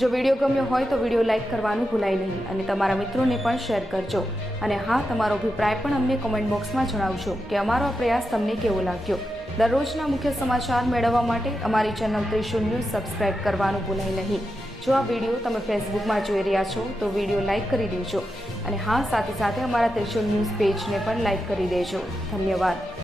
જો વિડીયો ગમ્યો હોય તો વિડીયો લાઇક કરવાનું ભૂલાય નહીં અને તમારા મિત્રોને પણ શેર કરજો. અને હા, તમારો અભિપ્રાય પણ અમને કોમેન્ટ બોક્સમાં જણાવજો કે અમારો આ પ્રયાસ તમને કેવો લાગ્યો. દરરોજના મુખ્ય સમાચાર મેળવવા માટે અમારી ચેનલ ત્રિશુલ ન્યૂઝ સબસ્ક્રાઇબ કરવાનું ભૂલાય નહીં. જો આ વિડીયો તમે ફેસબુકમાં જોઈ રહ્યા છો તો વિડીયો લાઇક કરી દેજો અને હા, સાથે સાથે અમારા ત્રિશુલ ન્યૂઝ પેજને પણ લાઇક કરી દેજો. ધન્યવાદ.